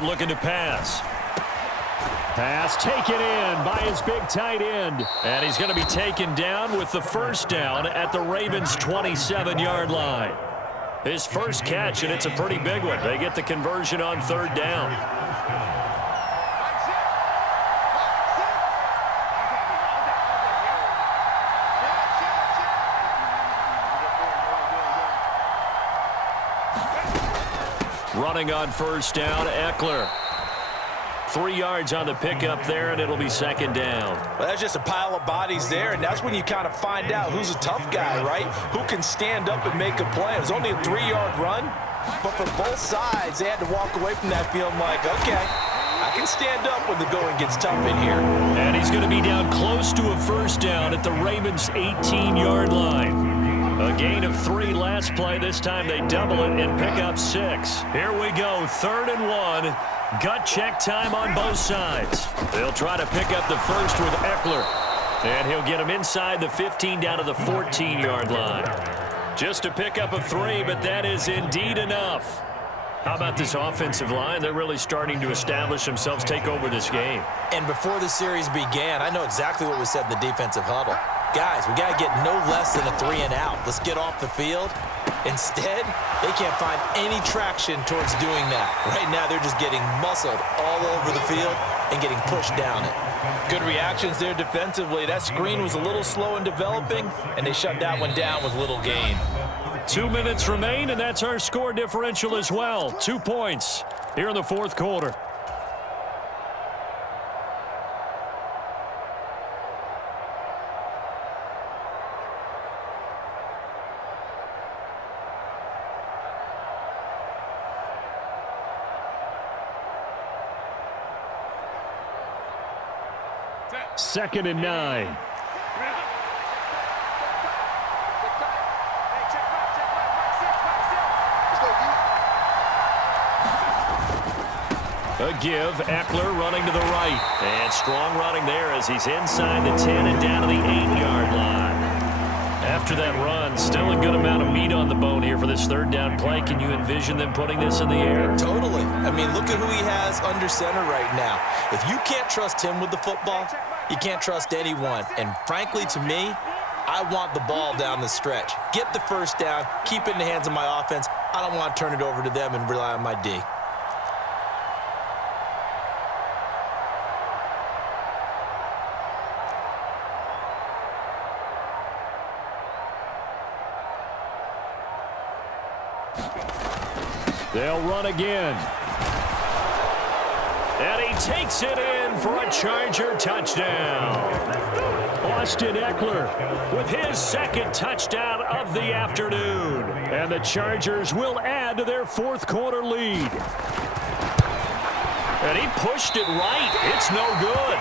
Looking to pass. Pass taken in by his big tight end. And he's going to be taken down with the first down at the Ravens' 27-yard line. His first catch, and it's a pretty big one. They get the conversion on third down. Running on first down, Eckler. 3 yards on the pickup there, and it'll be second down. Well, that's just a pile of bodies there, and that's when you kind of find out who's a tough guy, right? Who can stand up and make a play. It was only a 3-yard run, but for both sides, they had to walk away from that field like, okay, I can stand up when the going gets tough in here. And he's going to be down close to a first down at the Ravens' 18-yard line. A gain of 3 last play. This time they double it and pick up 6. Here we go, 3rd and 1. Gut check time on both sides. They'll try to pick up the first with Eckler. And he'll get him inside the 15 down to the 14-yard line. Just a pickup of 3, but that is indeed enough. How about this offensive line? They're really starting to establish themselves, take over this game. And before the series began, I know exactly what was said in the defensive huddle. Guys, we got to get no less than a 3 and out. Let's get off the field. Instead, they can't find any traction towards doing that. Right now, they're just getting muscled all over the field and getting pushed down it. Good reactions there defensively. That screen was a little slow in developing, and they shut that one down with little gain. 2 minutes remain, and that's our score differential as well. 2 points here in the fourth quarter. Second and 9. A give, Eckler running to the right. And strong running there as he's inside the 10 and down to the 8-yard line. After that run, still a good amount of meat on the bone here for this third down play. Can you envision them putting this in the air? Totally. I mean, look at who he has under center right now. If you can't trust him with the football, you can't trust anyone. And frankly, to me, I want the ball down the stretch. Get the first down, keep it in the hands of my offense. I don't want to turn it over to them and rely on my D. They'll run again. And he takes it in for a Charger touchdown. Austin Eckler with his second touchdown of the afternoon. And the Chargers will add to their fourth quarter lead. And he pushed it right. It's no good.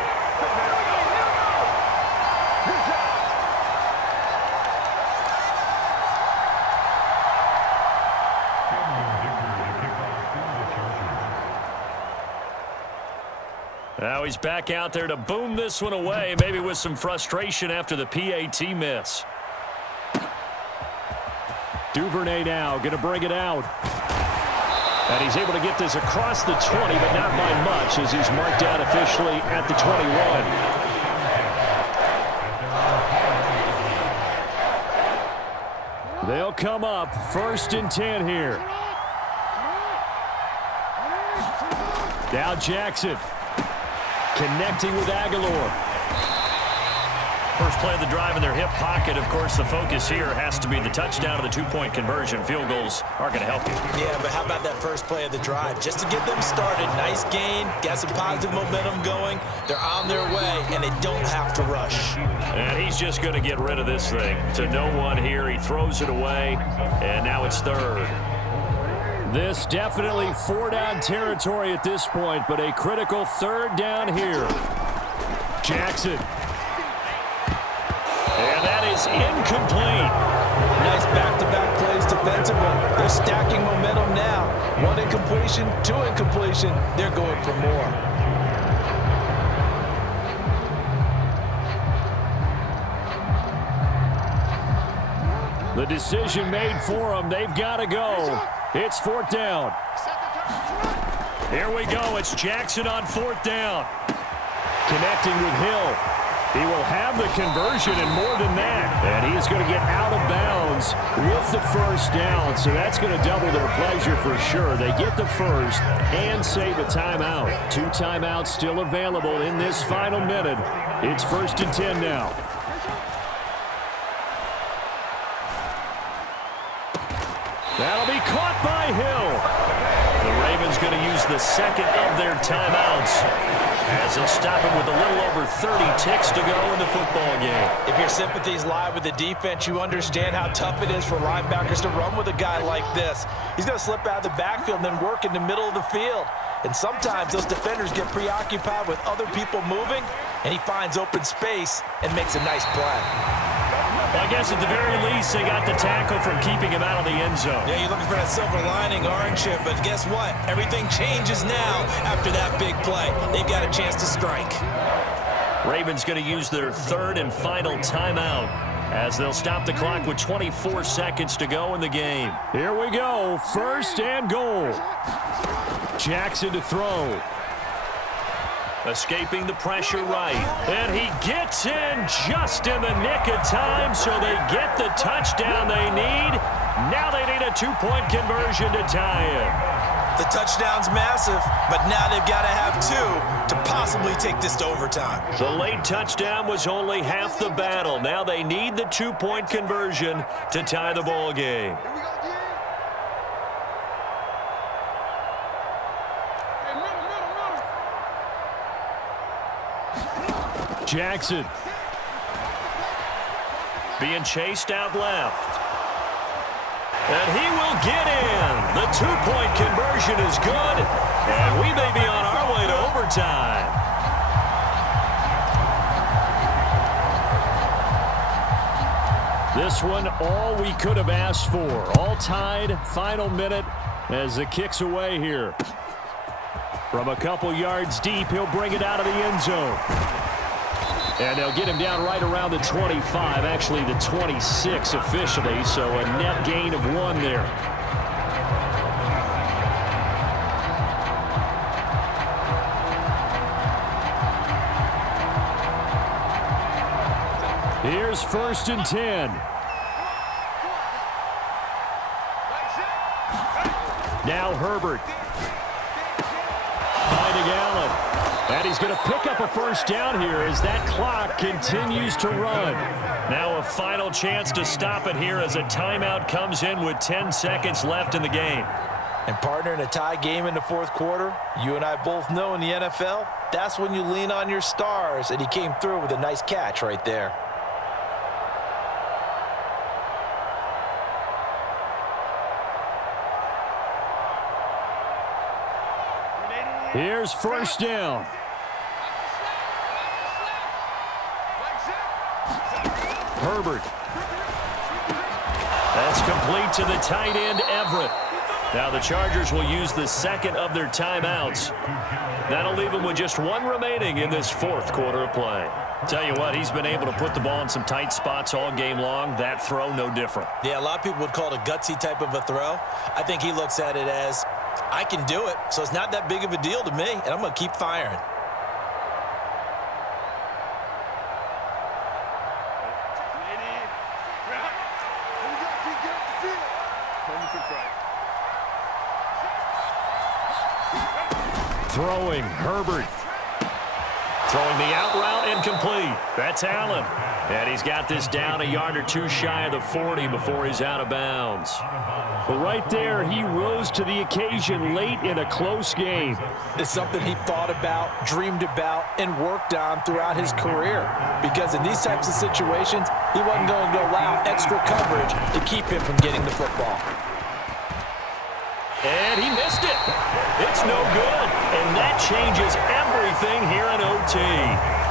Now he's back out there to boom this one away, maybe with some frustration after the PAT miss. Duvernay now going to bring it out. And he's able to get this across the 20, but not by much as he's marked out officially at the 21. They'll come up 1st and 10 here. Now Jackson. Connecting with Aguilar. First play of the drive in their hip pocket. Of course, the focus here has to be the touchdown of the 2-point conversion. Field goals aren't going to help you. Yeah, but how about that first play of the drive? Just to get them started. Nice gain. Got some positive momentum going. They're on their way, and they don't have to rush. And he's just going to get rid of this thing. To no one here. He throws it away, and now it's 3rd. This definitely 4-down territory at this point, but a critical 3rd down here. Jackson. And that is incomplete. Nice back-to-back plays defensively. They're stacking momentum now. 1 incompletion, 2 incompletion. They're going for more. The decision made for them. They've got to go. It's 4th down. Here we go. It's Jackson on 4th down. Connecting with Hill. He will have the conversion and more than that. And he is going to get out of bounds with the 1st down. So that's going to double their pleasure for sure. They get the 1st and save a timeout. 2 timeouts still available in this final minute. It's 1st and 10 now. That'll be caught by Hill. The Ravens going to use the 2nd of their timeouts as they'll stop him with a little over 30 ticks to go in the football game. If your sympathies lie with the defense, you understand how tough it is for linebackers to run with a guy like this. He's going to slip out of the backfield and then work in the middle of the field. And sometimes those defenders get preoccupied with other people moving, and he finds open space and makes a nice play. Well, I guess at the very least, they got the tackle from keeping him out of the end zone. Yeah, you're looking for that silver lining, aren't you? But guess what? Everything changes now after that big play. They've got a chance to strike. Ravens going to use their 3rd and final timeout as they'll stop the clock with 24 seconds to go in the game. Here we go. 1st and goal. Jackson to throw. Escaping the pressure right. And he gets in just in the nick of time, so they get the touchdown they need. Now they need a 2-point conversion to tie it. The touchdown's massive, but now they've got to have 2 to possibly take this to overtime. The late touchdown was only half the battle. Now they need the 2-point conversion to tie the ball game. Jackson being chased out left. And he will get in. The 2-point conversion is good. And we may be on our way to overtime. This one, all we could have asked for. All tied, final minute as the kick's away here. From a couple yards deep, he'll bring it out of the end zone. And they'll get him down right around the 25, actually the 26 officially, so a net gain of 1 there. Here's 1st and 10. Now Herbert. Finding Allen. And he's going to pick up a 1st down here as that clock continues to run. Now a final chance to stop it here as a timeout comes in with 10 seconds left in the game. And partner, in a tie game in the 4th quarter, you and I both know in the NFL, that's when you lean on your stars, and he came through with a nice catch right there. Here's 1st down. Herbert. That's complete to the tight end, Everett. Now the Chargers will use the 2nd of their timeouts. That'll leave them with just 1 remaining in this 4th quarter of play. Tell you what, he's been able to put the ball in some tight spots all game long. That throw, no different. Yeah, a lot of people would call it a gutsy type of a throw. I think he looks at it as, I can do it, so it's not that big of a deal to me, and I'm going to keep firing. Throwing, Herbert. Throwing the out route, incomplete. That's Allen. And he's got this down a yard or 2 shy of the 40 before he's out of bounds. But right there, he rose to the occasion late in a close game. It's something he thought about, dreamed about, and worked on throughout his career. Because in these types of situations, he wasn't going to allow extra coverage to keep him from getting the football. And he missed it. It's no good. And that changes everything here in OT.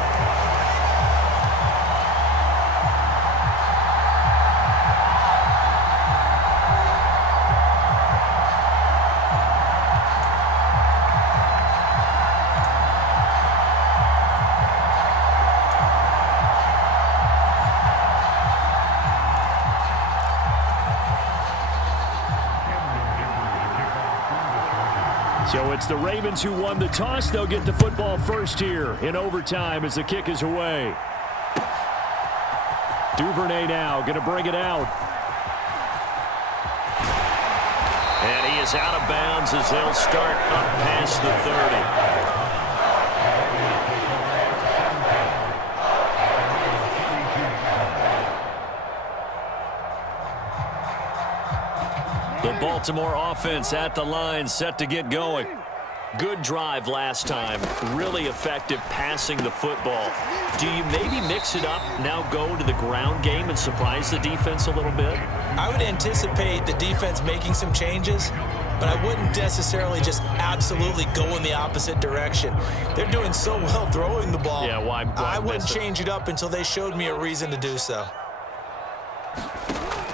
So it's the Ravens who won the toss. They'll get the football first here in overtime as the kick is away. Duvernay now going to bring it out. And he is out of bounds as they'll start up past the 30. The Baltimore offense at the line, set to get going. Good drive last time. Really effective passing the football. Do you maybe mix it up, now go to the ground game and surprise the defense a little bit? I would anticipate the defense making some changes, but I wouldn't necessarily just absolutely go in the opposite direction. They're doing so well throwing the ball. Yeah, why I wouldn't change it up until they showed me a reason to do so.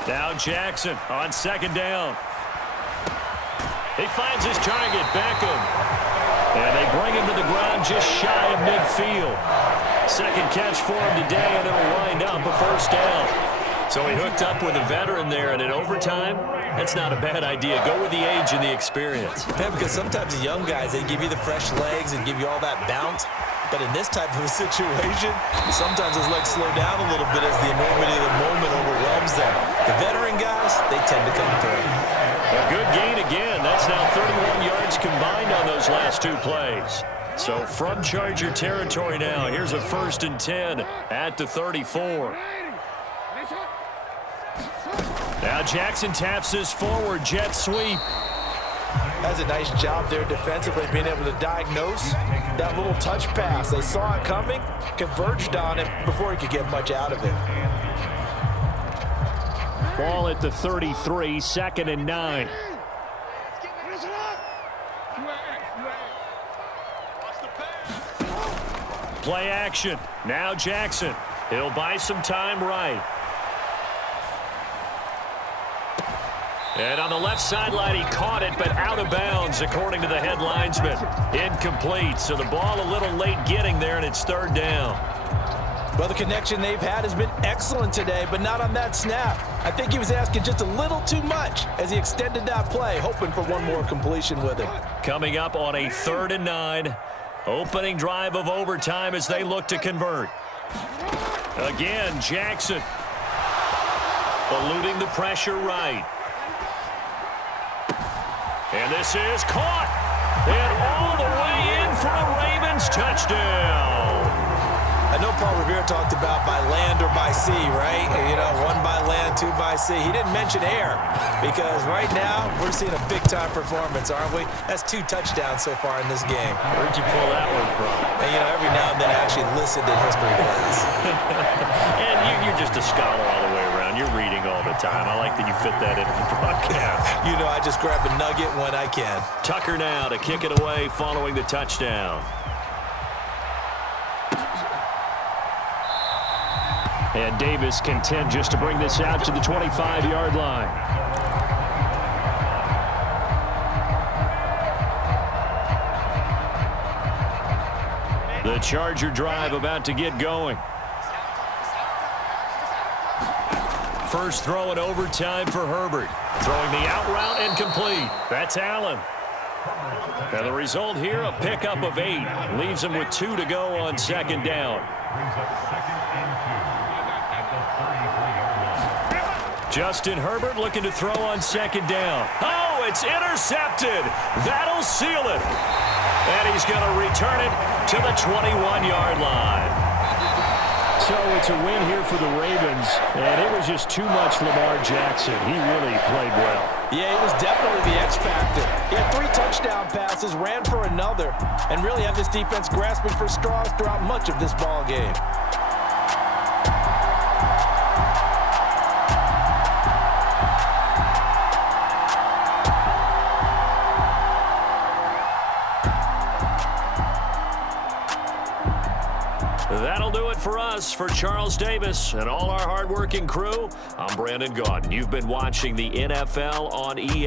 Now Jackson on second down. He finds his target, Beckham. And they bring him to the ground just shy of midfield. Second catch for him today, and it'll wind up a first down. So he hooked up with a veteran there, and in overtime, that's not a bad idea. Go with the age and the experience. Yeah, because sometimes the young guys, they give you the fresh legs and give you all that bounce. But in this type of a situation, sometimes his legs slow down a little bit as the enormity of the moment overwhelms them. The veteran guys, they tend to come through. A good gain again. That's now 31 yards combined on those last two plays. So from Charger territory now, here's a 1st and 10 at the 34. Now Jackson taps this forward jet sweep. That's a nice job there defensively, being able to diagnose that little touch pass. They saw it coming, converged on it before he could get much out of it. Ball at the 33, 2nd and 9. Play action. Now Jackson. He'll buy some time right. And on the left sideline, he caught it, but out of bounds, according to the head linesman. Incomplete, so the ball a little late getting there, and it's 3rd down. Well, the connection they've had has been excellent today, but not on that snap. I think he was asking just a little too much as he extended that play, hoping for one more completion with it. Coming up on a 3rd and 9. Opening drive of overtime as they look to convert. Again, Jackson. Eluding the pressure right. And this is caught. And all the way in for a Ravens touchdown. I know Paul Revere talked about by land or by sea, right? You know, 1 by land, 2 by sea. He didn't mention air because right now we're seeing a big-time performance, aren't we? That's 2 touchdowns so far in this game. Where'd you pull that one from? And, you know, every now and then I actually listened in history class. And you're just a scholar all the way around. You're reading all the time. I like that you fit that into the broadcast. You know, I just grab a nugget when I can. Tucker now to kick it away following the touchdown. And Davis content just to bring this out to the 25-yard line. The Charger drive about to get going. First throw in overtime for Herbert. Throwing the out route and complete. That's Allen. And the result here, a pickup of 8. Leaves him with 2 to go on 2nd down. Justin Herbert looking to throw on 2nd down. Oh, it's intercepted. That'll seal it. And he's going to return it to the 21-yard line. So it's a win here for the Ravens, and it was just too much Lamar Jackson. He really played well. Yeah, it was definitely the X factor. He had 3 touchdown passes, ran for another, and really had this defense grasping for straws throughout much of this ball game. That'll do it for us. For Charles Davis and all our hardworking crew, I'm Brandon Gaudin. You've been watching the NFL on EA.